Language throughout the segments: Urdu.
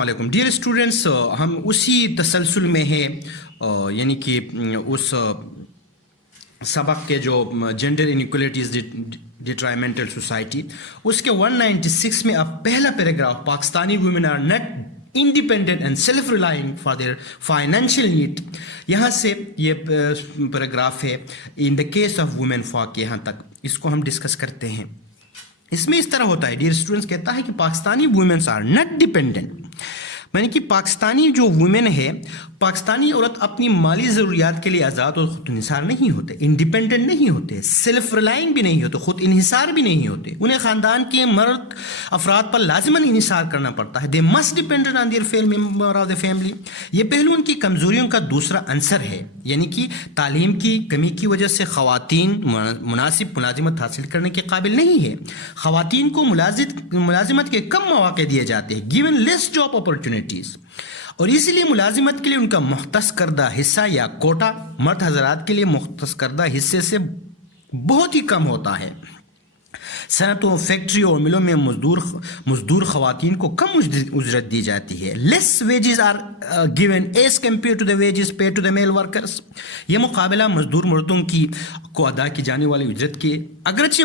السلام علیکم ڈیئر اسٹوڈنٹس. ہم اسی تسلسل میں ہیں یعنی کہ اس سبق کے جو جینڈر انیکولیٹیز ڈیٹرائمنٹل سوسائٹی اس کے 196 میں اب پہلا paragraph Pakistani women are not independent and self relying for their financial need. یہاں سے یہ پیراگراف ہے in the case of women folk. یہاں تک اس کو ہم ڈسکس کرتے ہیں. اس میں اس طرح ہوتا ہے ڈیئر اسٹوڈنٹس کہتا ہے کہ Pakistani womens are not dependent. یعنی کہ پاکستانی جو وومن ہے پاکستانی عورت اپنی مالی ضروریات کے لیے آزاد اور خود انحصار نہیں ہوتے, انڈیپینڈنٹ نہیں ہوتے, سیلف ریلائنگ بھی نہیں ہوتے, خود انحصار بھی نہیں ہوتے. انہیں خاندان کے مرد افراد پر لازماً انحصار کرنا پڑتا ہے. They must dependent on their fail member of the family. یہ پہلو ان کی کمزوریوں کا دوسرا عنصر ہے. یعنی کہ تعلیم کی کمی کی وجہ سے خواتین مناسب ملازمت حاصل کرنے کے قابل نہیں ہے. خواتین کو ملازمت کے کم مواقع دیے جاتے ہیں, گیون لیس جاب اپرچونیٹیز, اور اسی لیے ملازمت کے لیے ان کا مختص کردہ حصہ یا کوٹا مرد حضرات کے لیے مختص کردہ حصے سے بہت ہی کم ہوتا ہے. صنعتوں, فیکٹریوں اور ملوں میں مزدور خواتین کو کم اجرت دی جاتی ہے. Less wages are given as compare to the wages pay to the male workers. یہ مقابلہ مزدور مردوں کو ادا کی جانے والی اجرت کے اگرچہ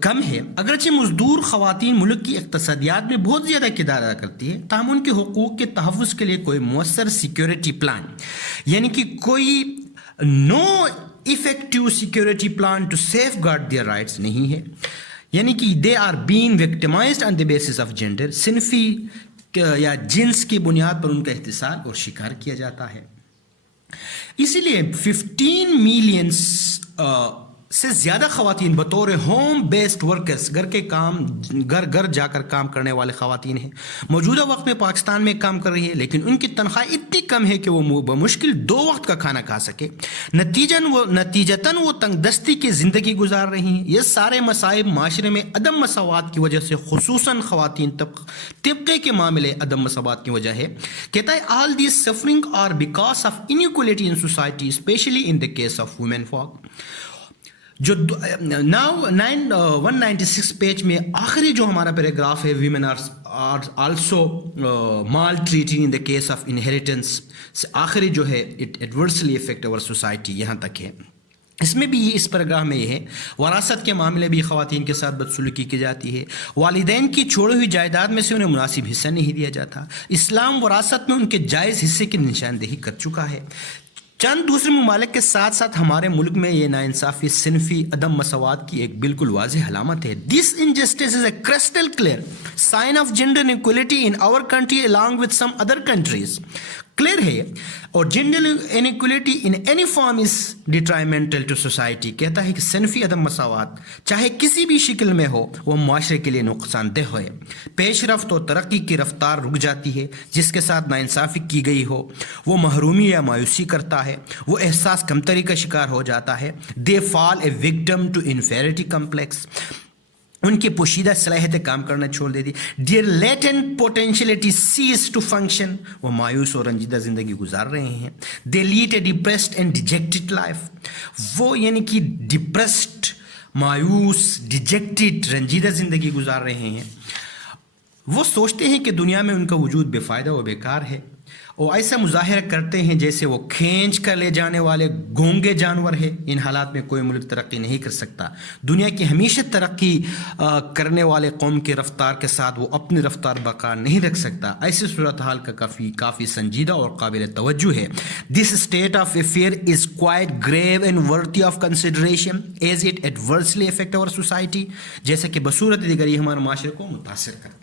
کم ہے. اگرچہ مزدور خواتین ملک کی اقتصادیات میں بہت زیادہ کردار ادا کرتی ہے, تاہم ان کے حقوق کے تحفظ کے لیے کوئی مؤثر سیکیورٹی پلان یعنی کہ کوئی no effective security plan to safeguard their rights نہیں ہے. یعنی کہ they are being victimized on the basis of gender. صنفی یا جنس کی بنیاد پر ان کا احتساب اور شکار کیا جاتا ہے. اسی لیے 15 ملین سے زیادہ خواتین بطور ہوم بیسڈ ورکرز گھر جا کر کام کرنے والے خواتین ہیں. موجودہ وقت میں پاکستان میں کام کر رہی ہے, لیکن ان کی تنخواہ اتنی کم ہے کہ وہ بمشکل 2 وقت کا کھانا کھا سکے. نتیجتاً وہ تنگ دستی کی زندگی گزار رہی ہیں. یہ سارے مصائب معاشرے میں عدم مساوات کی وجہ سے, خصوصاً خواتین طبقے کے معاملے عدم مساوات کی وجہ ہے. کہتا ہے all these suffering are because of inequality in society especially in the case of women folk. جو 196 پیج میں آخری جو ہمارا پیراگراف ہے, women are also maltreating in the case of inheritance, آخری جو ہے it adversely affect our society, یہاں تک ہے. اس میں بھی اس پیراگراف میں یہ ہے وراثت کے معاملے بھی خواتین کے ساتھ بدسلوکی کی جاتی ہے. والدین کی چھوڑی ہوئی جائیداد میں سے انہیں مناسب حصہ نہیں دیا جاتا. اسلام وراثت میں ان کے جائز حصے کی نشاندہی کر چکا ہے. چند دوسرے ممالک کے ساتھ ساتھ ہمارے ملک میں یہ ناانصافی صنفی عدم مساوات کی ایک بالکل واضح علامت ہے. This injustice is a crystal clear sign of gender inequality in our country along with some other countries. Clear ہے, اور gender inequality in any form is detrimental to society. کہتا ہے کہ صنفی عدم مساوات چاہے کسی بھی شکل میں ہو وہ معاشرے کے لیے نقصان دہ ہے. پیش رفت اور ترقی کی رفتار رک جاتی ہے. جس کے ساتھ ناانصافی کی گئی ہو وہ محرومی یا مایوسی کرتا ہے, وہ احساس کمتری کا شکار ہو جاتا ہے. They fall a victim to inferiority complex. ان کی پوشیدہ صلاحیتیں کام کرنا چھوڑ دیتی. Their latent potentiality cease to function. وہ مایوس اور رنجیدہ زندگی گزار رہے ہیں. They lead a depressed and dejected life. وہ یعنی کہ ڈپریسڈ, مایوس, ڈیجیکٹڈ, رنجیدہ زندگی گزار رہے ہیں. وہ سوچتے ہیں کہ دنیا میں ان کا وجود بے فائدہ و بیکار ہے. وہ ایسا مظاہرہ کرتے ہیں جیسے وہ کھینچ کر لے جانے والے گونگے جانور ہے. ان حالات میں کوئی ملک ترقی نہیں کر سکتا. دنیا کی ہمیشہ ترقی کرنے والے قوم کی رفتار کے ساتھ وہ اپنی رفتار برقرار نہیں رکھ سکتا. ایسی صورتحال کا کافی سنجیدہ اور قابل توجہ ہے. This state of affair is quite grave and worthy of consideration as it adversely affect our society. جیسا کہ بصورت دیگر یہ ہمارے معاشرے کو متاثر کرتا ہے.